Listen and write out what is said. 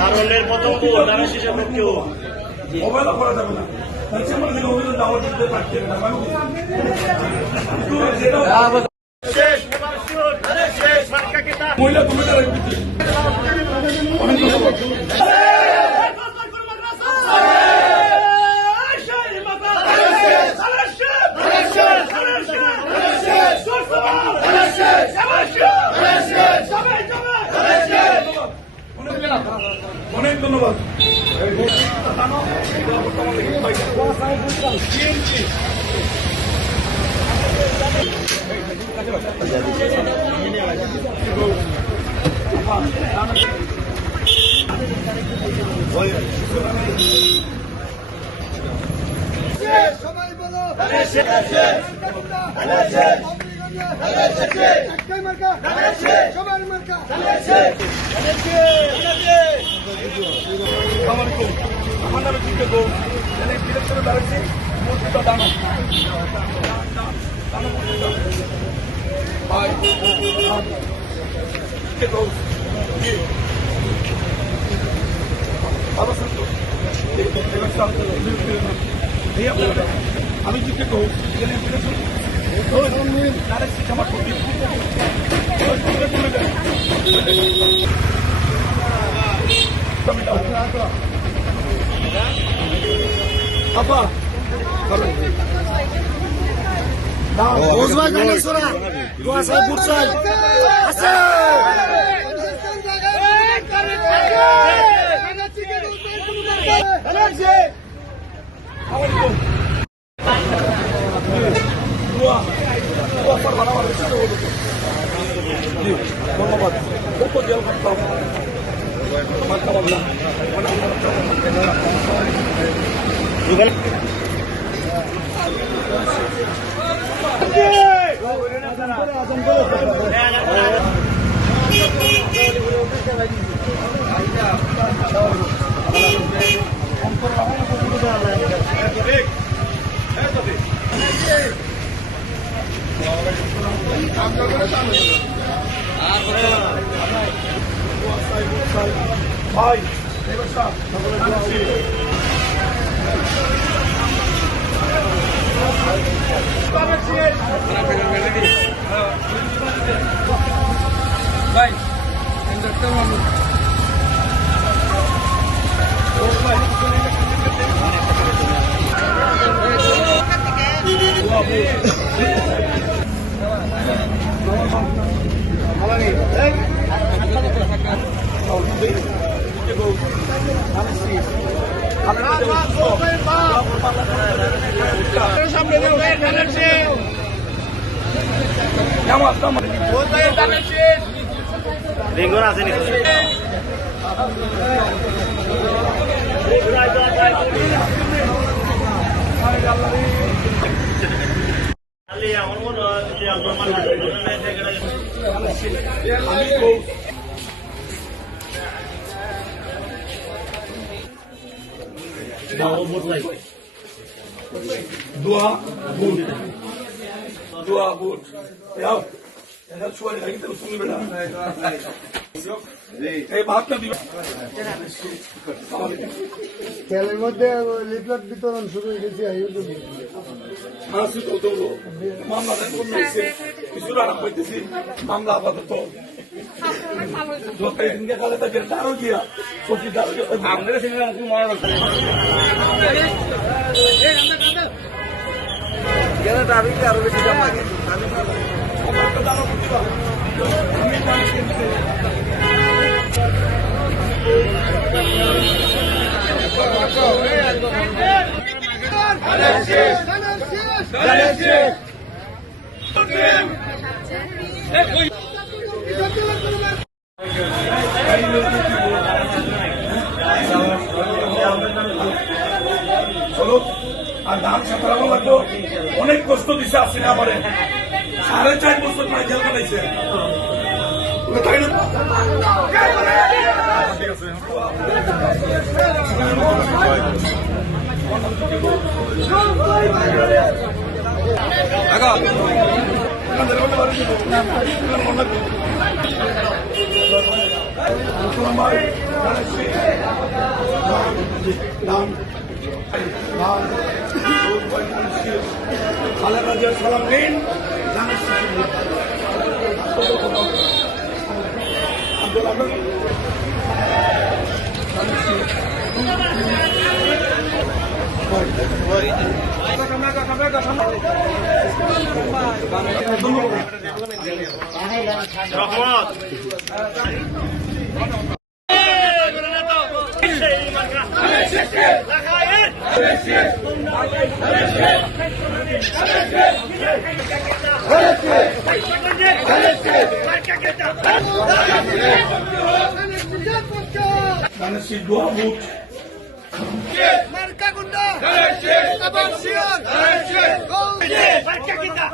দারুণের পতঙ্গ দারুণ শিশু মৃত্যু অবহেলা করা যাবে না। অভিযোগ দাওয়া দিতে পারছেন না মহিলা ভূমিকা অনেক অনেক ধন্যবাদ। সবাই বলো সবার মার্কা আমার নামে চিন্তা গো ডিরেক্টরে দাঁড়াচ্ছি মূর্তিটা দানো আমি জিতে গো আমার আপা ওজবাই গানেশ্বরা গোয়াসাই বুরসাই আছে ধন্যবাদ কত জেল করতাম ভাই বেঙ্গল আছে নি আমার মনে হয় দোয়া বুট দোয়া বুট যাও এটা শুয়ারি লাগি তো শুনবে না এই ভাতটা দিবে তেলের মধ্যে লিফলেট বিতরণ শুরু হয়ে গেছে মাসুদ তো মামলা দেন কোন হইছে কিছু রাখা হইতেছি মামলা আপাতত দোকান দিনকে কালে তা বের দাঁড়ো গিয়া সত্যি দাঁড়ো আমাদের সিনেমা কি মনে রাখছে গেলে দাবি কি আরো বেশি দাম লাগে আমারটা দাঁড়ো করতে পারো আমি দাঁড়ো কিনতে চলো আর ধান সাঁতরানো লাগলো অনেক কষ্ট দিছে আসছে না আমারে 4.5 বছর প্রায় জেল কাটাইছে তাই না ঠিক আছে আগা সালাম নিন Marca Gunda! Avanción! Marca Gunda!